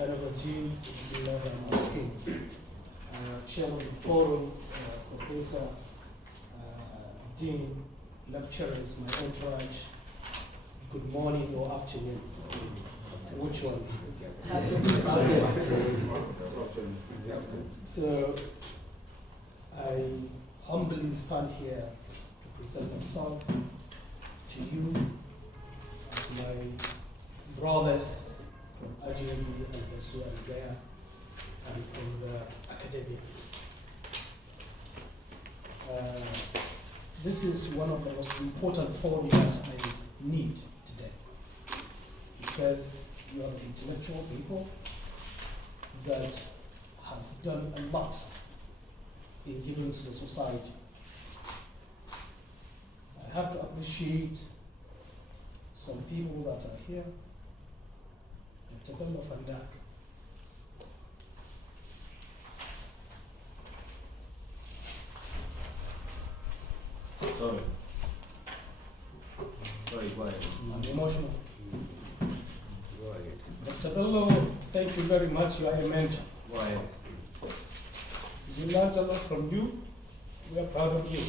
الشيطان الرجيم بسم الله الرحمن الرحيم. Chair of the forum, Professor Dean, lecturers, my entourage, good morning or afternoon. Which one? So I humbly stand here to present myself to you as my brothers from Ajingi and Besu and Gaya and from the academy. This is one of the most important forums that I need today because you are intellectual people that has done a lot in giving to the society. I have to appreciate some people that are here. Bello Fanda. Sorry, go ahead. I'm emotional. Go ahead. Dr. Bello, thank you very much. You are a mentor. Go ahead. We learned a lot from you. We are proud of you.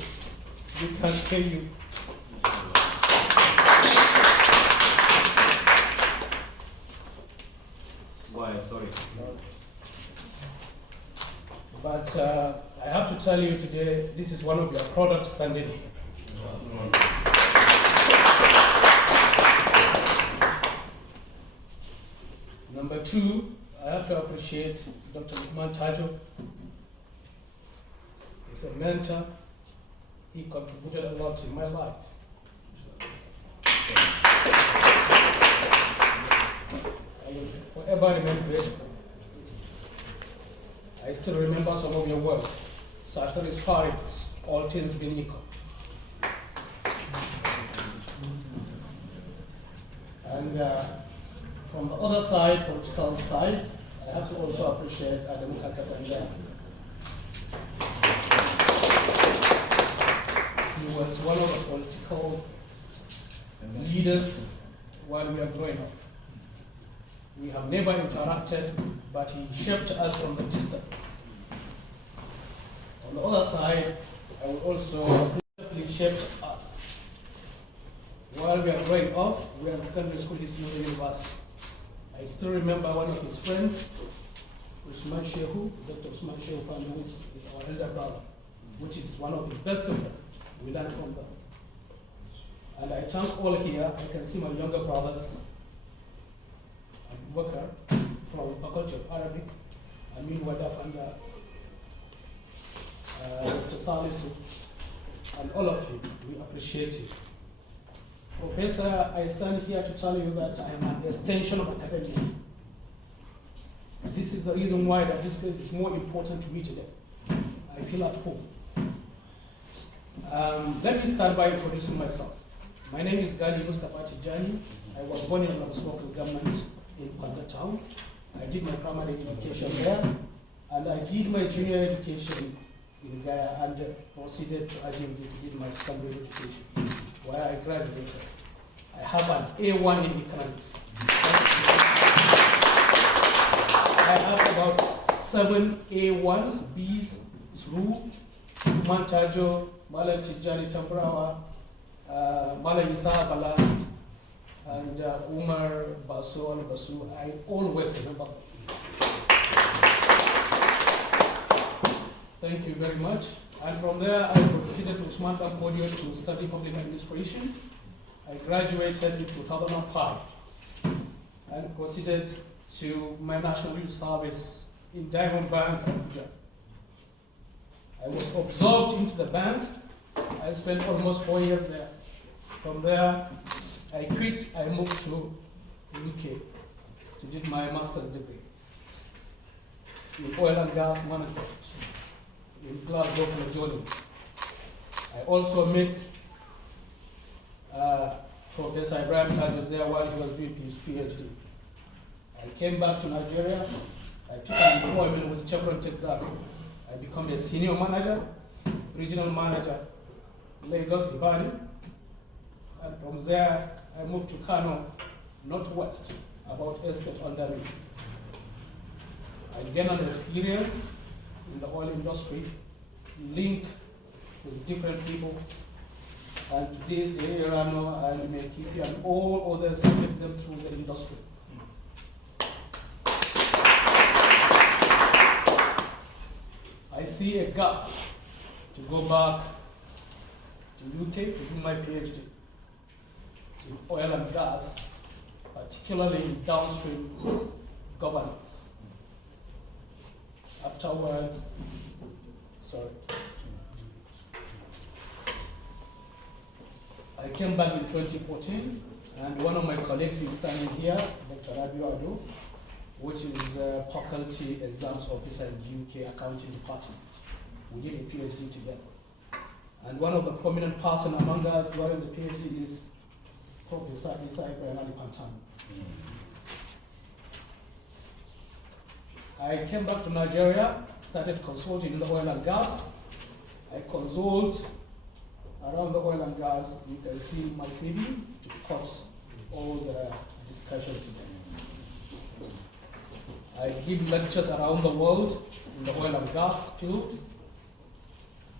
We can't pay you. Go ahead, sorry. But I have to tell you today, this is one of your products standing here. Number two, I have to appreciate Dr. Lukman Tajo. He's a mentor. He contributed a lot in my life. I will forever remain grateful. I still remember some of your words. Ceteris paribus, all things being equal. And from the other side, political side, I have to also appreciate Adam Kakasanja. He was one of the political leaders while we were growing up. We have never interacted, but he shaped us from the distance. On the other side, I would also definitely shaped us. While we are growing up, we are in secondary school, he's in the university. I still remember one of his friends, Usman Shehu, Dr. Usman Shehu, who is our elder brother, which is one of the best of them. We learned from them. And I thank all here. I can see my younger brothers, Abubakar from Faculty of Arabic, Amin Wadaf and Dr. Salisu, and all of you, we appreciate you. Professor, I stand here to tell you that I am an extension of academia. This is the reason why that this place is more important to me today. I feel at home. Let me start by introducing myself. My name is Gali Mustafa Tijani. I was born in Lagos local government in Kwanta town. I did my primary education there, and I did my junior education in Gaya and proceeded to Ajingi to do my secondary education, where I graduated. I have an A1 in economics. I have about 7 A1s, Bs through Mantajo, Malam Tijani Tambrawa, Malam Isa Bala, and Umar Basu and Basu. I always remember. Thank you very much. And from there, I proceeded to Usman Bankodio to study public administration. I graduated in 2005 and proceeded to my national youth service in Diamond Bank, Abuja. I was absorbed into the bank. I spent almost 4 years there. From there, I quit. I moved to UK to do my master's degree in oil and gas management in Glasgow, Jordan. I also met Professor Ibrahim Tajos there while he was doing his PhD. I came back to Nigeria. I took an employment with Chevron Texaco. I became a senior manager, regional manager, Lagos, Ibadan. And from there, I moved to Kano, Northwest, about estate under me. I gain an experience in the oil industry, link with different people, and today's Erano and Mekipi and all others, I met them through the industry. I see a gap to go back to UK to do my PhD in oil and gas, particularly in downstream governance. Afterwards, I came back in 2014, and one of my colleagues is standing here, Dr. Rabiu Ado, which is a faculty exams officer in the UK accounting department. We did a PhD together. And one of the prominent person among us during the PhD is Professor Isa Ibrahim Ali Pantano. I came back to Nigeria, started consulting in the oil and gas. I consult around the oil and gas. You can see my CV to cut all the discussion today. I give lectures around the world in the oil and gas field,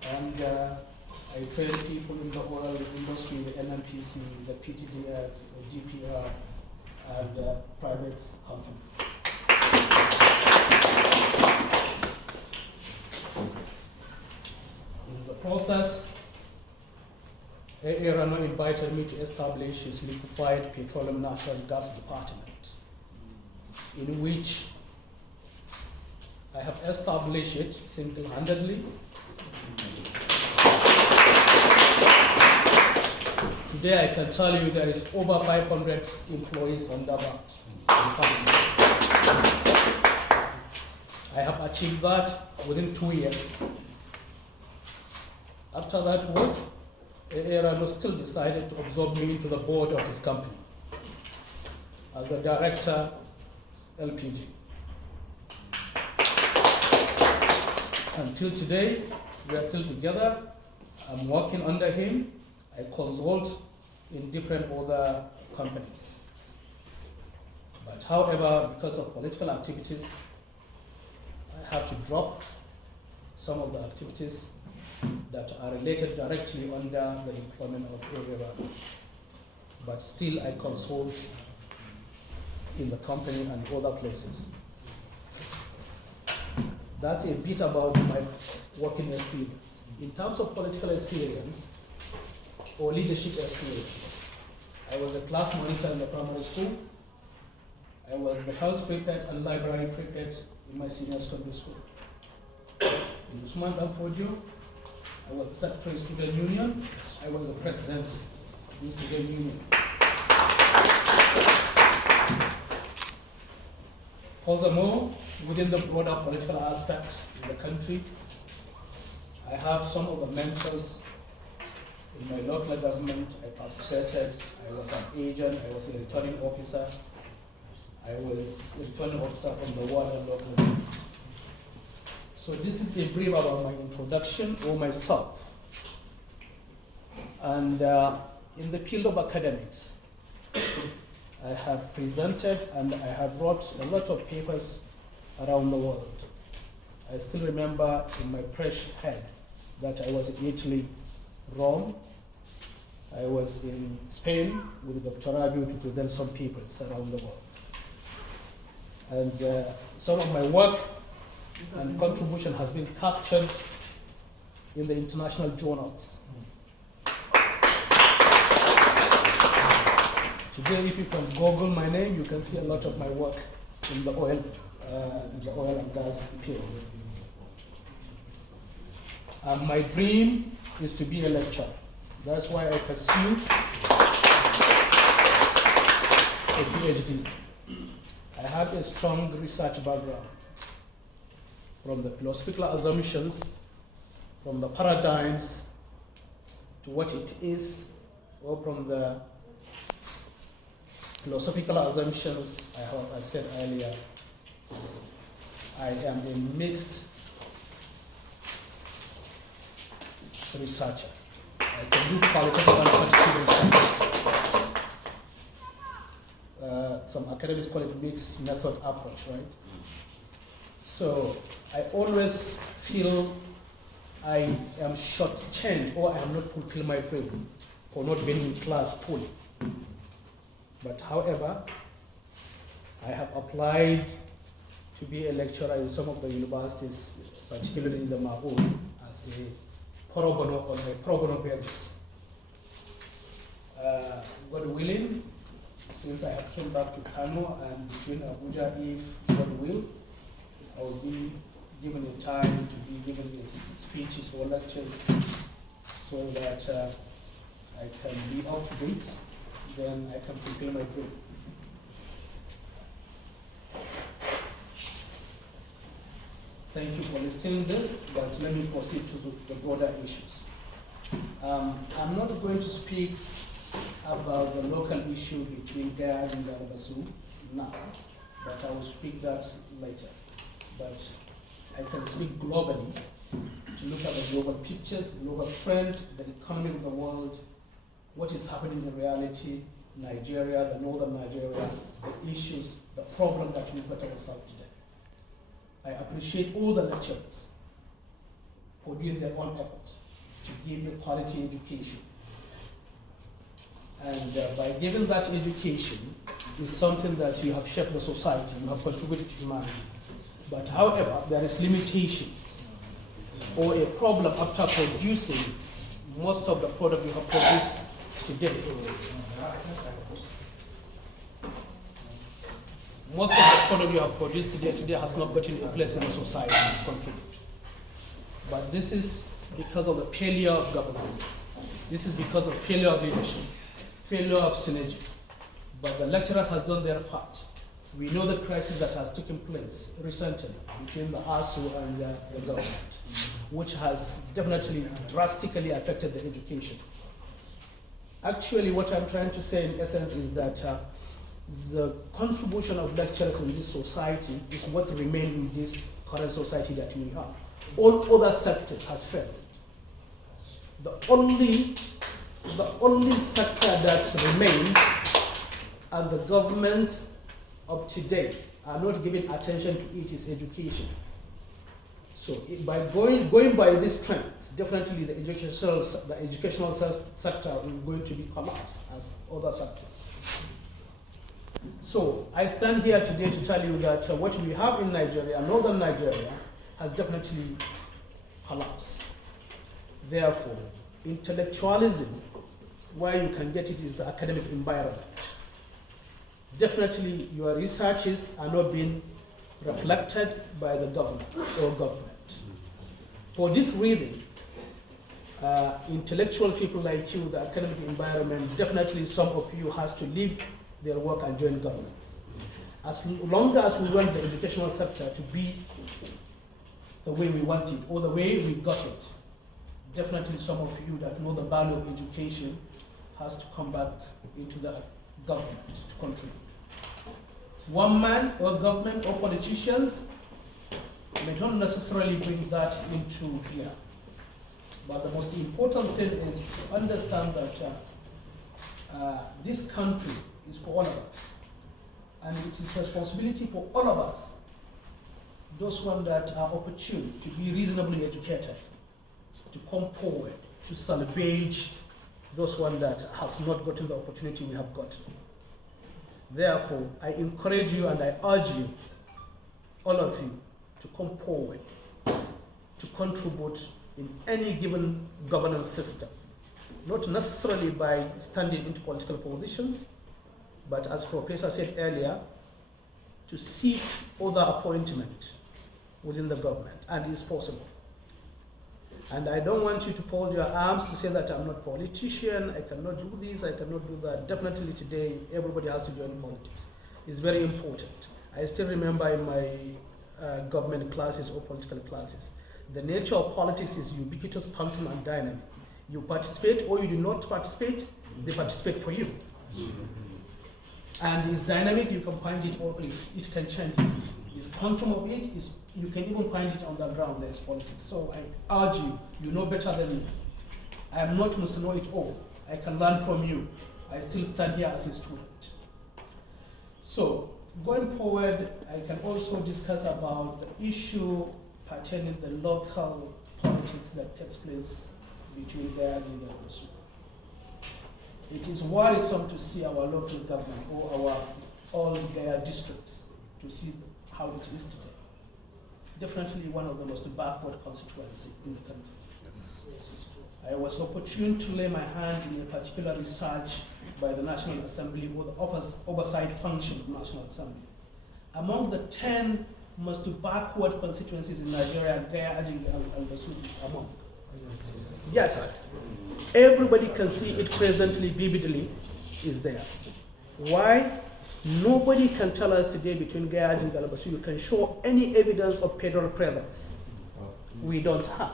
and I train people in the oil industry, the NNPC, the PTDF, the DPR, and private companies. In the process, Erano invited me to establish his liquefied petroleum natural gas department, in which I have established it single-handedly. Today I can tell you there is over 500 employees under that department. I have achieved that within 2 years. After that work, Erano still decided to absorb me into the board of his company as a director, LPG. Until today, we are still together. I'm working under him. I consult in different other companies. But however, because of political activities, I have to drop some of the activities that are related directly under the employment of Erano. But still I consult in the company and other places. That's a bit about my working experience. In terms of political experience or leadership experience, I was a class monitor in the primary school. I was the house prefect and library prefect in my senior secondary school. In Usman Danfodio, I was the secretary of student union. I was the president of the student union. Furthermore, within the broader political aspects in the country, I have some of the mentors in my local government. I participated, I was an agent, I was a returning officer, I was a returning officer from the ward and local government. So this is a brief about my introduction or myself. And in the field of academics, I have presented and I have wrote a lot of papers around the world. I still remember in my fresh head that I was in Italy, Rome. I was in Spain with Dr. Rabiu to present some papers around the world. And some of my work and contribution has been captured in the international journals. Today, if you can Google my name, you can see a lot of my work in the oil and gas field. My dream is to be a lecturer. That's why I pursue a PhD. I have a strong research background, from the philosophical assumptions, from the paradigms to what it is, or from the philosophical assumptions. As I said earlier, I am a mixed researcher. I can do qualitative and quantitative research. Some academics call it mixed method approach, right? So I always feel I am shortchanged or I am not fulfilling my dream for not being in class fully. But however, I have applied to be a lecturer in some of the universities, particularly in the Maun, as a pro bono on a pro bono basis. God willing, since I have come back to Kano and between Abuja, if God will, I will be given a time to be given these speeches or lectures so that I can be up to date, then I can fulfill my dream. Thank you for listening to this, but let me proceed to the broader issues. I'm not going to speak about the local issue between Gaya and Garbasu now, but I will speak that later. But I can speak globally to look at the global pictures, global trend, the economy of the world, what is happening in reality, Nigeria, the northern Nigeria, the issues, the problem that we've got ourselves today. I appreciate all the lecturers for doing their own effort to give you quality education. And by giving that education is something that you have shaped the society, you have contributed to humanity. But however, there is limitation or a problem after producing most of the product you have produced today. Most of the product you have produced today has not gotten a place in the society to contribute. But this is because of the failure of governance. This is because of failure of leadership, failure of synergy. But the lecturers has done their part. We know the crisis that has taken place recently between the ASU and the government, which has definitely drastically affected the education. Actually, what I'm trying to say in essence is that the contribution of lecturers in this society is what remains in this current society that we have. All other sectors has failed. The only sector that remains, and the government of today are not giving attention to it, is education. So by going by this trend, definitely the educational sector is going to be collapsed as other sectors. So I stand here today to tell you that what we have in Nigeria, northern Nigeria, has definitely collapsed. Therefore, intellectualism, where you can get it, is the academic environment. Definitely your researches are not being reflected by the government or government. For this reason, intellectual people like you, the academic environment, definitely some of you has to leave their work and join governments. As long as we want the educational sector to be the way we want it, or the way we got it, definitely some of you that know the value of education has to come back into the government to contribute. One man or government or politicians may not necessarily bring that into here. But the most important thing is to understand that this country is for all of us. And it is responsibility for all of us, those ones that are opportune to be reasonably educated, to come forward, to salvage those ones that has not gotten the opportunity we have gotten. Therefore, I encourage you and I urge you, all of you, to come forward, to contribute in any given governance system, not necessarily by standing into political positions, but as Professor said earlier, to seek other appointment within the government, and it's possible. And I don't want you to fold your arms to say that I'm not a politician, I cannot do this, I cannot do that. Definitely today, everybody has to join politics. It's very important. I still remember in my government classes or political classes, the nature of politics is ubiquitous, punctual, and dynamic. You participate or you do not participate, they participate for you. And it's dynamic, you can find it always, it can change. It's quantum of it, you can even find it on the ground, there's politics. So I urge you, you know better than me. I am not Mr. Know-it-all. I can learn from you. I still stand here as a student. So Going forward, I can also discuss about the issue pertaining the local politics that takes place between Gaya and Galbasu. It is worrisome to see our local government or our old Gaya districts to see how it is today. Definitely one of the most backward constituencies in the country. Yes. I was opportune to lay my hand in a particular research by the National Assembly or the oversight function of National Assembly. Among the 10 most backward constituencies in Nigeria, Gaya, Ajingi, and Basud is among. Yes, everybody can see it presently, vividly, is there. Why? Nobody can tell us today between Gaya, Ajingi, and Basud, you can show any evidence of federal presence. We don't have.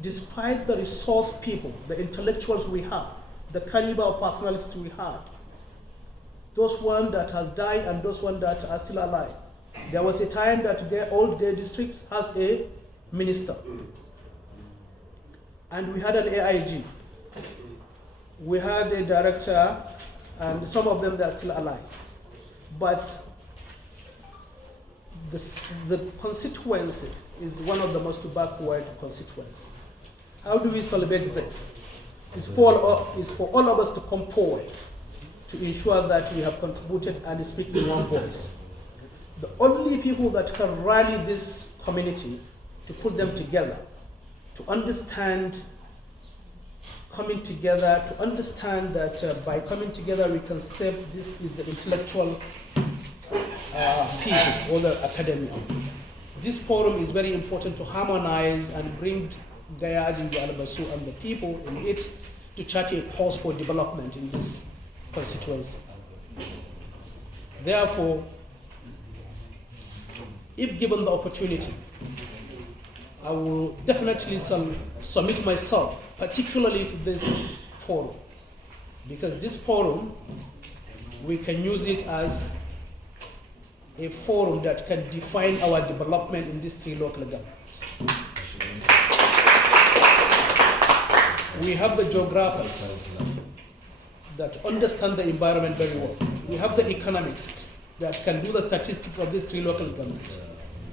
Despite the resource people, the intellectuals we have, the caliber of personalities we have, those one that has died and those one that are still alive. There was a time that all Gaya districts has a minister. And we had an AIG. We had a director, and some of them, they are still alive. But the constituency is one of the most backward constituencies. How do we celebrate this? It's for all of us to come forward to ensure that we have contributed and speak in one voice. The only people that can rally this community to put them together, to understand coming together, to understand that by coming together we can save this is the intellectual people or the academy. This forum is very important to harmonize and bring Gaya, Ajingi, Albasu and the people in it to chart a course for development in this constituency. Therefore, if given the opportunity, I will definitely submit myself, particularly to this forum, because this forum, we can use it as a forum that can define our development in these 3 local governments. We have the geographers that understand the environment very well. We have the economists that can do the statistics of these 3 local governments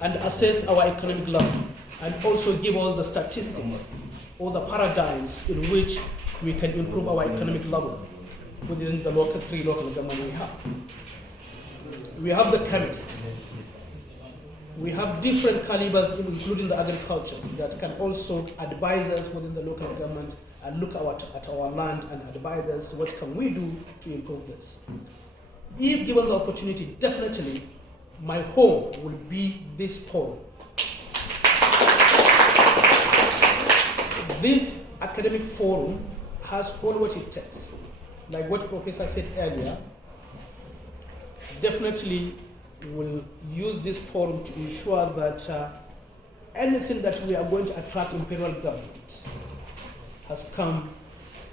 and assess our economic level and also give us the statistics or the paradigms in which we can improve our economic level within the 3 local governments we have. We have the chemists. We have different calibers, including the agricultures, that can also advise us within the local government and look at our land and advise us what can we do to improve this. If given the opportunity, definitely my home will be this forum. This academic forum has all what it takes. Like what Professor said earlier, definitely will use this forum to ensure that anything that we are going to attract imperial government has come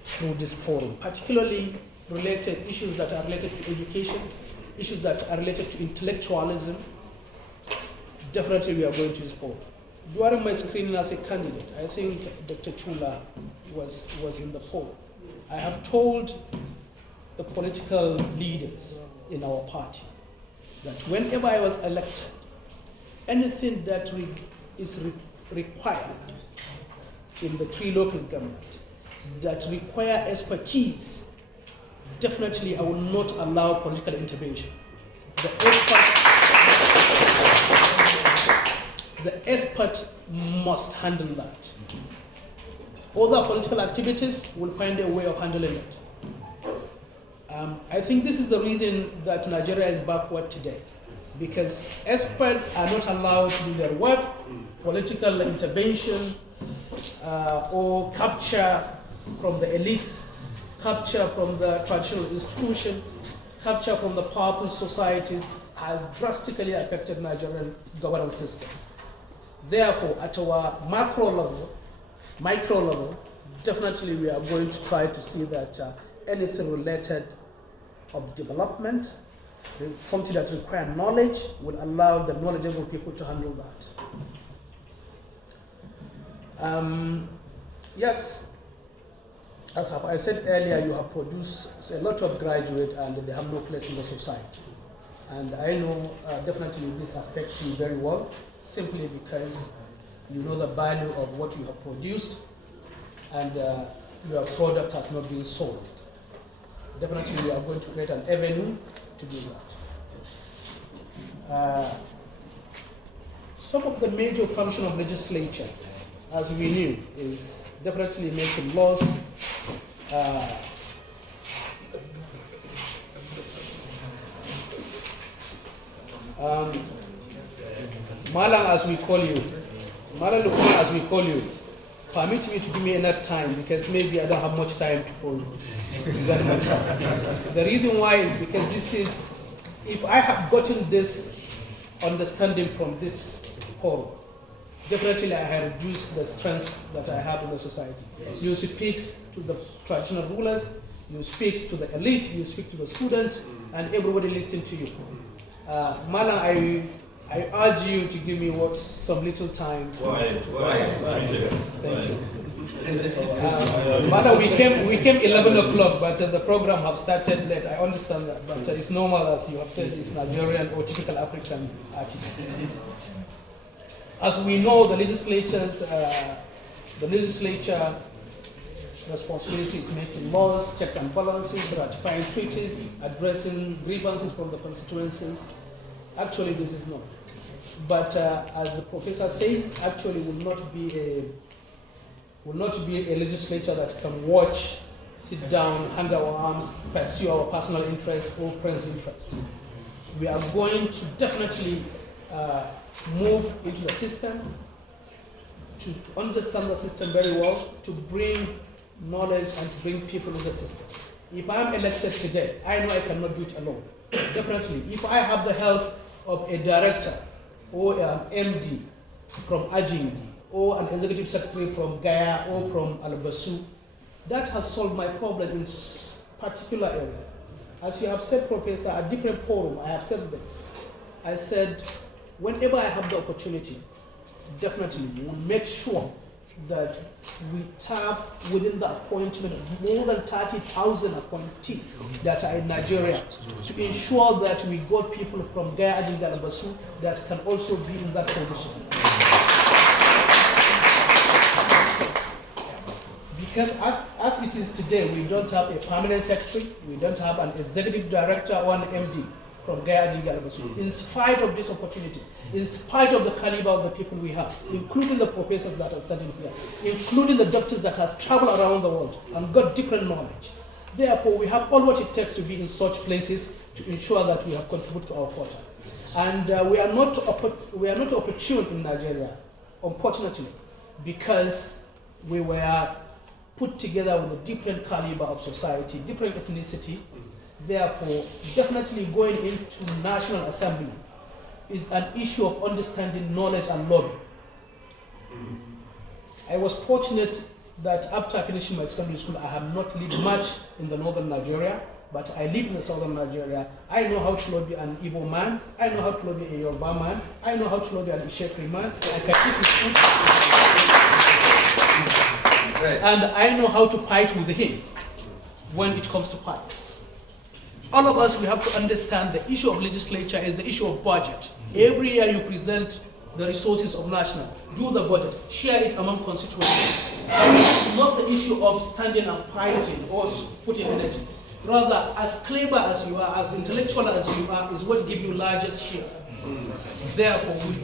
through this forum, particularly related issues that are related to education, issues that are related to intellectualism. Definitely we are going to this forum. During my screening as a candidate, I think Dr. Chula was in the poll. I have told the political leaders in our party that whenever I was elected, anything that is required in the 3 local government that require expertise, definitely I will not allow political intervention. The expert must handle that. Other political activities will find a way of handling it. I think this is the reason that Nigeria is backward today, because experts are not allowed to do their work. Political intervention or capture from the elites, capture from the traditional institution, capture from the powerful societies has drastically affected Nigerian governance system. Therefore, at our macro level, micro level, definitely we are going to try to see that anything related of development, something that requires knowledge, will allow the knowledgeable people to handle that. Yes, as I said earlier, you have produced a lot of graduates and they have no place in the society. And I know definitely this aspects you very well, simply because you know the value of what you have produced and your product has not been sold. Definitely we are going to create an avenue to do that. Some of the major function of legislature, as we knew, is definitely making laws, Malang, as we call you, Malang Lukman, as we call you, permit me to give me enough time because maybe I don't have much time to present myself. The reason why is because this is, if I have gotten this understanding from this forum, definitely I have reduced the strength that I have in the society. Yes. You speak to the traditional rulers, you speak to the elite, you speak to the student, and everybody listening to you. Malang, I urge you to give me some little time. Go ahead. Thank you. Malang, we came 11 o'clock, but the program have started late. I understand that, but it's normal, as you have said, it's Nigerian or typical African attitude. As we know, the legislature responsibility is making laws, checks and balances, ratifying treaties, addressing grievances from the constituencies. Actually, this is not. But as the professor says, actually will not be a legislature that can watch, sit down, hang our arms, pursue our personal interests or friends' interests. We are going to definitely move into the system, to understand the system very well, to bring knowledge and to bring people in the system. If I'm elected today, I know I cannot do it alone. Definitely, if I have the help of a director or an MD from Ajingi or an executive secretary from Gaya or from Alabasu, that has solved my problem in particular area. As you have said, Professor, at different forum, I have said this. I said, whenever I have the opportunity, definitely we'll make sure that we tap within the appointment of more than 30,000 appointees that are in Nigeria to ensure that we got people from Gaya Ajingi Alabasu that can also be in that position. Because as it is today, we don't have a permanent secretary, we don't have an executive director or an MD from Gaya Ajingi Alabasu. In spite of these opportunities, in spite of the caliber of the people we have, including the professors that are studying here, including the doctors that has traveled around the world and got different knowledge. Therefore, we have all what it takes to be in such places to ensure that we have contributed to our quota. And we are not opportune in Nigeria, unfortunately, because we were put together with a different caliber of society, different ethnicity. Therefore, definitely going into National Assembly is an issue of understanding knowledge and lobby. I was fortunate that after finishing my secondary school, I have not lived much in the northern Nigeria, but I live in the southern Nigeria. I know how to lobby an Igbo man, I know how to lobby a Yoruba man, I know how to lobby an Ishekri man, I can eat his food. And I know how to fight with him when it comes to fight. All of us, we have to understand the issue of legislature is the issue of budget. Every year you present the resources of national, do the budget, share it among constituencies. It's not the issue of standing and fighting or putting energy. Rather, as clever as you are, as intellectual as you are, is what gives you largest share. Therefore, we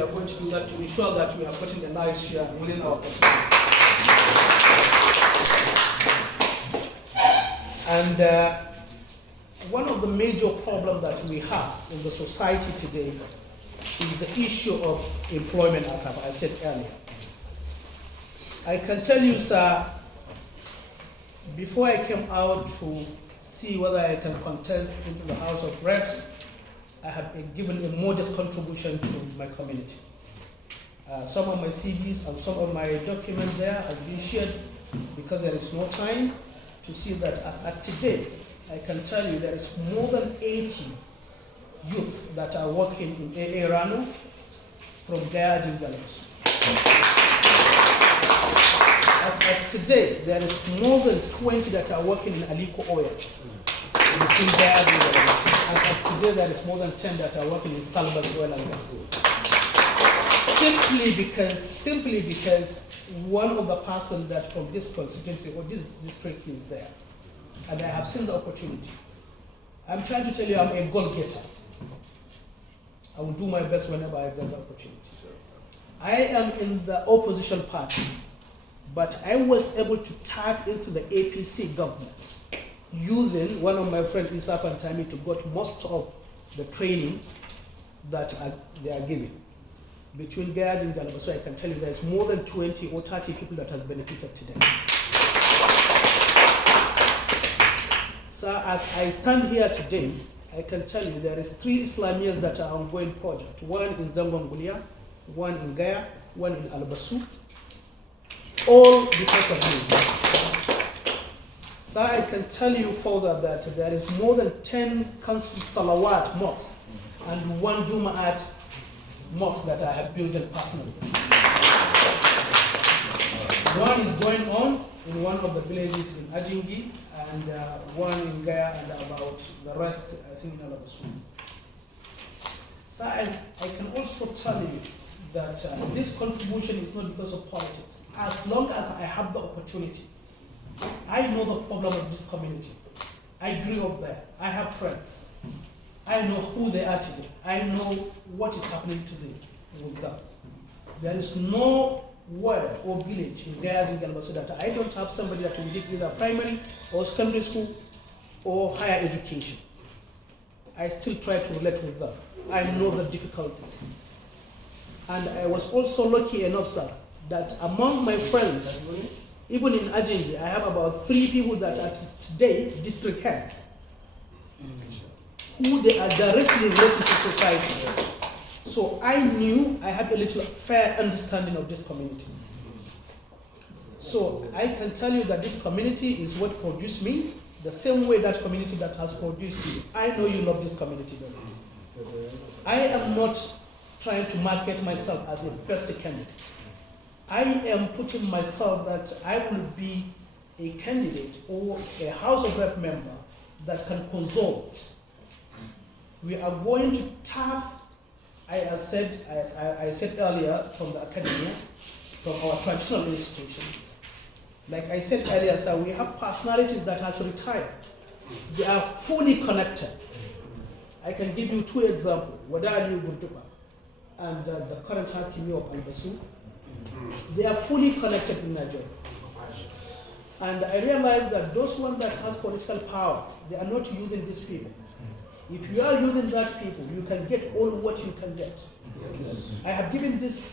are going to do that to ensure that we are putting a nice share within our constituencies. And one of the major problems that we have in the society today is the issue of employment, as I said earlier. I can tell you, sir, before I came out to see whether I can contest into the House of Reps, I have given a modest contribution to my community. Some of my CVs and some of my documents there have been shared because there is no time to see that as at today, I can tell you there is more than 80 youths that are working in AA Rano from Gaya Ajingi Alabasu. As of today, there is more than 20 that are working in Aliko Oya. between Gaya and Galabassu. As of today, there is more than 10 that are working in Salvas Oil and Gas. Simply because one of the person that from this constituency or this district is there, and I have seen the opportunity. I'm trying to tell you, I'm a goal getter. I will do my best whenever I get the opportunity. I am in the opposition party, but I was able to tap into the APC government, using one of my friends, Isa Pantami, to got most of the training that they are giving. Between Gaya and Galabassu, I can tell you there's more than 20 or 30 people that has benefited today. So as I stand here today, I can tell you there is 3 Islamiyas that are ongoing project. One in Zangongulia, one in Gaya, one in Albasu, all because of me. So I can tell you further that there is more than 10 council salawat mosques and 1 Juma'at mosque that I have built personally. One is going on in one of the villages in Ajingi, and one in Gaya, and about the rest, I think, in Albasu. So I can also tell you that this contribution is not because of politics. As long as I have the opportunity, I know the problem of this community. I grew up there. I have friends. I know who they are today. I know what is happening today with them. There is no word or village in Gaya and Galabassu that I don't have somebody that will lead either primary or secondary school or higher education. I still try to relate with them. I know the difficulties. And I was also lucky enough, sir, that among my friends, even in Ajingi, I have about 3 people that are today district heads, who they are directly related to society. So I knew I had a little fair understanding of this community. So I can tell you that this community is what produced me, the same way that community that has produced you. I know you love this community very much. I am not trying to market myself as a best candidate. I am putting myself that I will be a candidate or a House of Rep member that can consult. We are going to tap, as I said earlier, from the academia, from our traditional institutions. Like I said earlier, sir, we have personalities that has retired. They are fully connected. I can give you 2 examples. Wadali Gurdupa and the current Hakimi of Albasu. They are fully connected in Nigeria. And I realized that those ones that has political power, they are not using these people. If you are using that people, you can get all what you can get. Yes. I have given this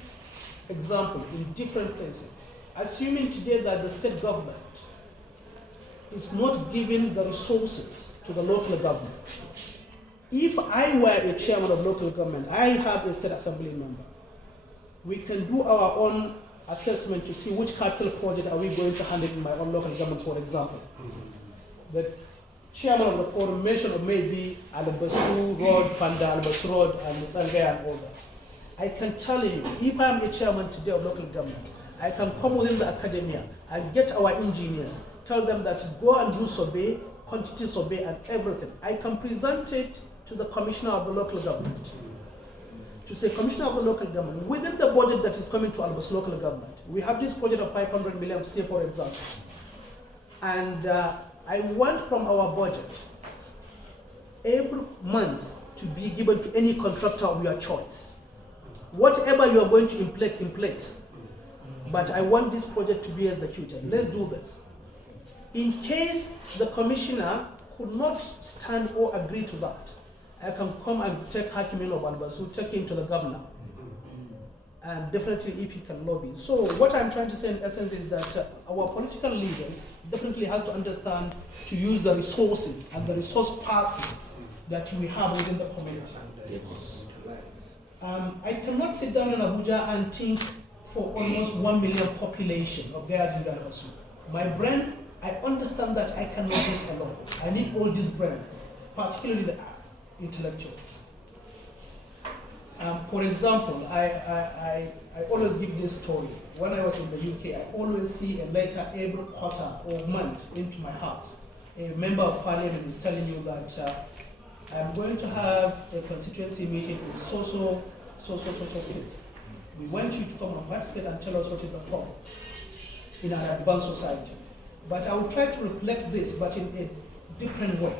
example in different places. Assuming today that the state government is not giving the resources to the local government. If I were a chairman of local government, I have a state assembly member. We can do our own assessment to see which capital project are we going to handle in my own local government, for example. The chairman of the forum mentioned maybe Albasu Road, Panda Albasu Road, and Sangaya and all that. I can tell you, if I'm a chairman today of local government, I can come within the academia and get our engineers, tell them that go and do survey, quantity survey and everything. I can present it to the commissioner of the local government. To say, commissioner of the local government, within the budget that is coming to Albasu local government, we have this budget of 500 million, say for example. And I want from our budget every month to be given to any contractor of your choice. Whatever you are going to implement. But I want this project to be executed. Let's do this. In case the commissioner could not stand or agree to that, I can come and take Hakimi of Albasu, take him to the governor. And definitely EP can lobby. So what I'm trying to say in essence is that our political leaders definitely has to understand to use the resources and the resource persons that we have within the community. Yes. I cannot sit down in Abuja and think for almost 1 million population of Gaya and Galabassu. My brain, I understand that I cannot do it alone. I need all these brains, particularly the intellectuals. For example, I always give this story. When I was in the UK, I always see a letter every quarter or month into my house. a member of parliament is telling you that I'm going to have a constituency meeting with so place. We want you to come and participate and tell us what is the problem in our advanced society. But I will try to reflect this, but in a different way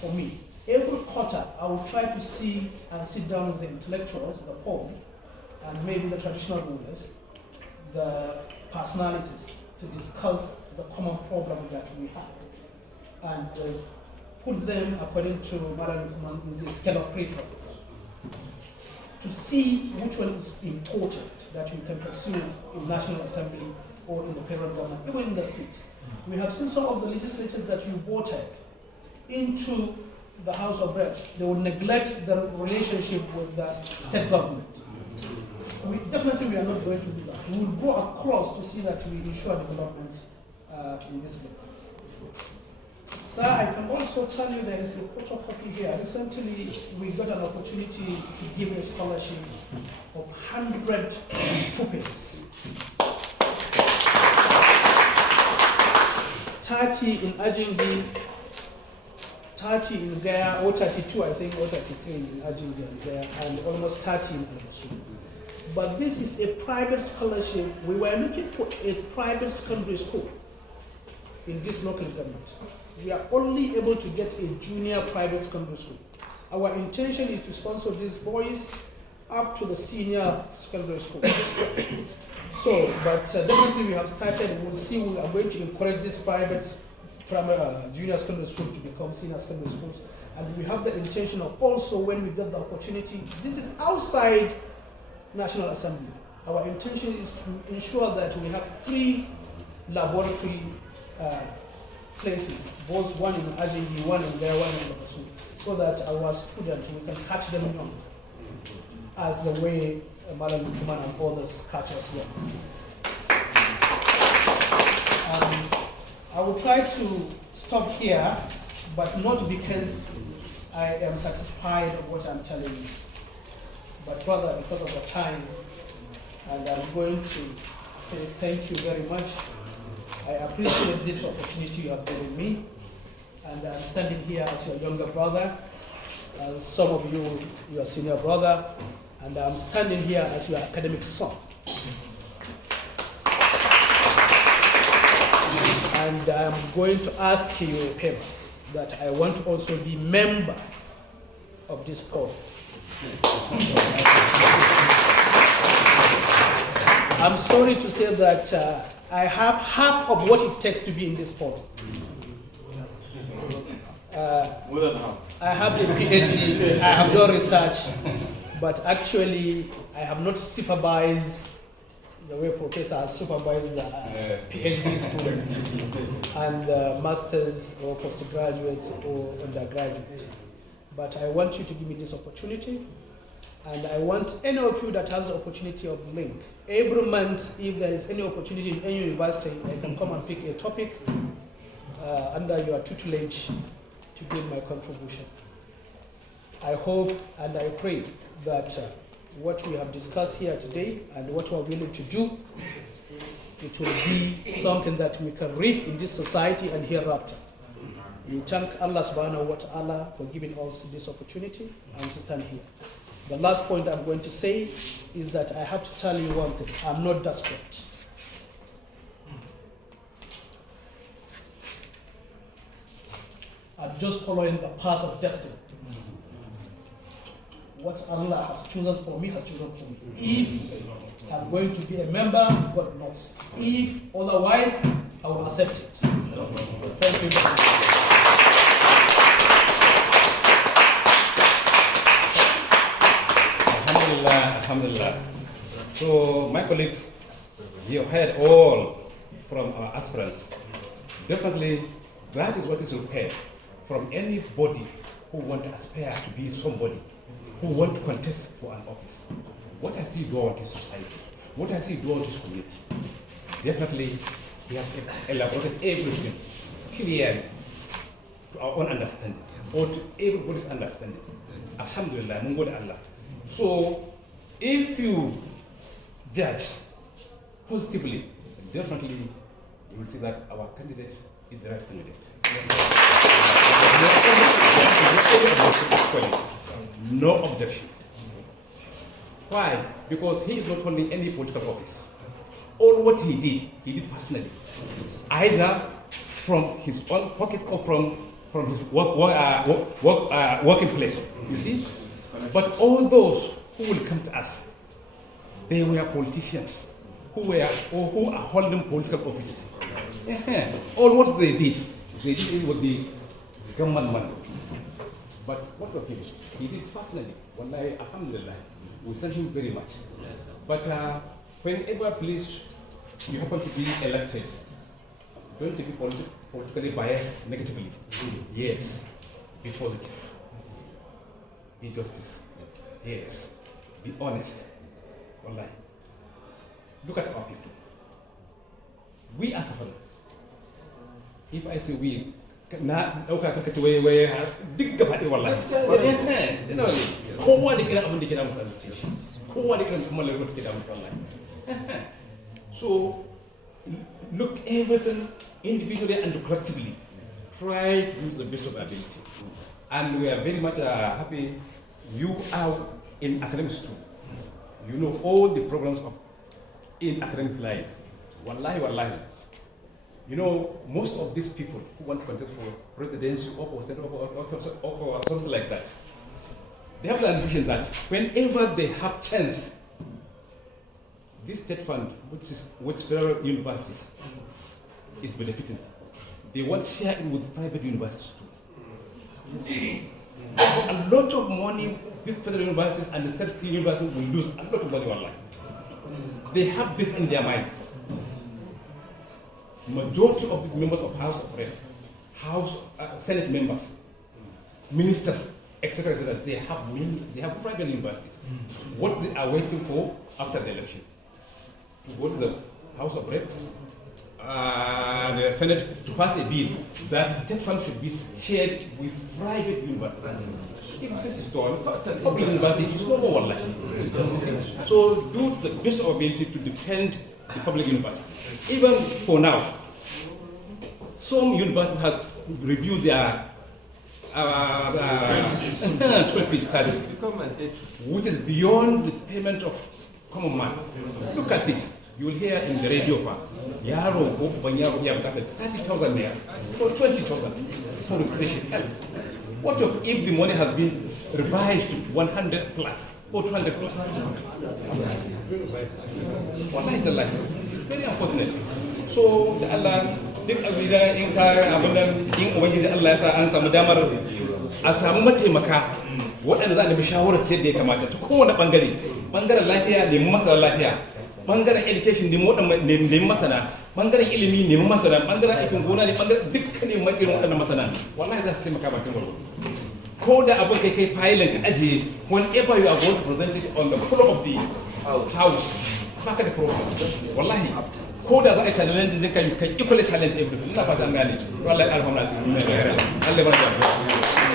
for me. Every quarter, I will try to see and sit down with the intellectuals, the poor, and maybe the traditional rulers, the personalities, to discuss the common problem that we have, and put them according to Madam Kuman's scale of preference, to see which one is important that we can pursue in National Assembly or in the federal government, even in the state. We have seen some of the legislators that you voted into the House of Reps. They will neglect the relationship with the state government. We are not going to do that. We will go across to see that we ensure development in this place. Sir, I can also tell you there is a photocopy here. Recently, we got an opportunity to give a scholarship of 100 pupils. 30 in Ajingi, 30 in Gaya, or 32 I think, or 33 in Ajingi and Gaya, and almost 30 in Alasu. But this is a private scholarship. We were looking for a private secondary school in this local government. We are only able to get a junior private secondary school. Our intention is to sponsor these boys up to the senior secondary school. So, but definitely we have started. We'll see. We are going to encourage this private junior secondary school to become senior secondary schools, and we have the intention of also, when we get the opportunity, this is outside National Assembly. Our intention is to ensure that we have 3 laboratory places, both one in Ajingi, one in there, one in Lokasu, so that our students, we can catch them young, as the way Madam Kuman and others catch us young. I will try to stop here, but not because I am satisfied with what I'm telling you, but rather because of the time. And I'm going to say thank you very much. I appreciate this opportunity you have given me, and I'm standing here as your younger brother, as some of you, your senior brother, and I'm standing here as your academic son. And I'm going to ask you a favor, that I want to also be member of this board. I'm sorry to say that I have half of what it takes to be in this board. More than half. I have a PhD, I have done research, but actually I have not supervised the way professors supervise PhD students and masters or postgraduate or undergraduate. But I want you to give me this opportunity, and I want any of you that has the opportunity of link. Every month, if there is any opportunity in any university, I can come and pick a topic under your tutelage to give my contribution. I hope and I pray that what we have discussed here today and what we are willing to do, it will be something that we can reap in this society and hereafter. We thank Allah subhanahu wa ta'ala for giving us this opportunity and to stand here. The last point I'm going to say is that I have to tell you one thing. I'm not desperate. I'm just following the path of destiny. What Allah has chosen for me has chosen for me. If I'm going to be a member, God knows. If otherwise, I will accept it. Thank you very much. Alhamdulillah. So, my colleagues, you have heard all from our aspirants. Definitely, that is what is required from anybody who wants to aspire to be somebody, who want to contest for an office. What has he done to society? What has he done to his community? Definitely, he has elaborated everything clearly to our own understanding, or to everybody's understanding. Alhamdulillah, Mungod Allah. So, if you judge positively, definitely you will see that our candidate is the right candidate. No objection. Why? Because he is not holding any political office. All what he did personally, either from his own pocket or from his working place. You see? But all those who will come to us, they were politicians who are holding political offices. All what they did it with the government money. But what were people? He did personally. Wallahi, alhamdulillah, we thank him very much. Yes, but whenever, please, you happen to be elected, don't be politically biased negatively. Yes, be positive. Be justice. Yes, be honest. Wallahi. Look at our people. We are suffering. If I say we, big gaba wallahi. Kowa da irin abin da ke damu wallahi. So look everything individually and collectively. Try to use the best of ability. And we are very much happy you are in academics too. You know all the programs in academic life. Wallahi. You know, most of these people who want to contest for presidency or something like that, they have the ambition that whenever they have chance, this state fund, which federal universities, is benefiting. They want to share it with private universities too. A lot of money these federal universities and the state universities will lose. A lot of money online. They have this in their mind. Majority of the members of House of Rep, Senate members, ministers, etc., they have private universities. What they are waiting for after the election? To go to the House of Rep, the Senate to pass a bill that that fund should be shared with private universities. If this is done, public university is no more like. So do the best of ability to defend the public university. Even for now, some universities have reviewed their school fees studies, which is beyond the payment of common man. Look at it. You will hear in the radio, Yaro, 30,000 there, for 20,000 for registration help. What if the money has been revised to 100 plus or 200 plus? Very unfortunate. So the Allah, duk abida in ka abunan in ubangiji Allah ya sa an samu damar a samu mataimaka waɗanda za a nemi shawarar sai da ya kamata ta kowane bangaren lafiya nemi masana lafiya, bangaren education nemi masana, bangaren ilimi nemi masana, bangaren aikin gona ne, bangaren dukkanin irin waɗannan masana wallahi za su taimaka bakin gwargwado. Ko da abin kai filin ka ajiye, whenever you are going to present it on the floor of the house, baka da problem. Wallahi, ko da za a yi challenge din kan equally challenge everything. Ina fata an gane. Wallahi alhamdulillah. Allah ya barka.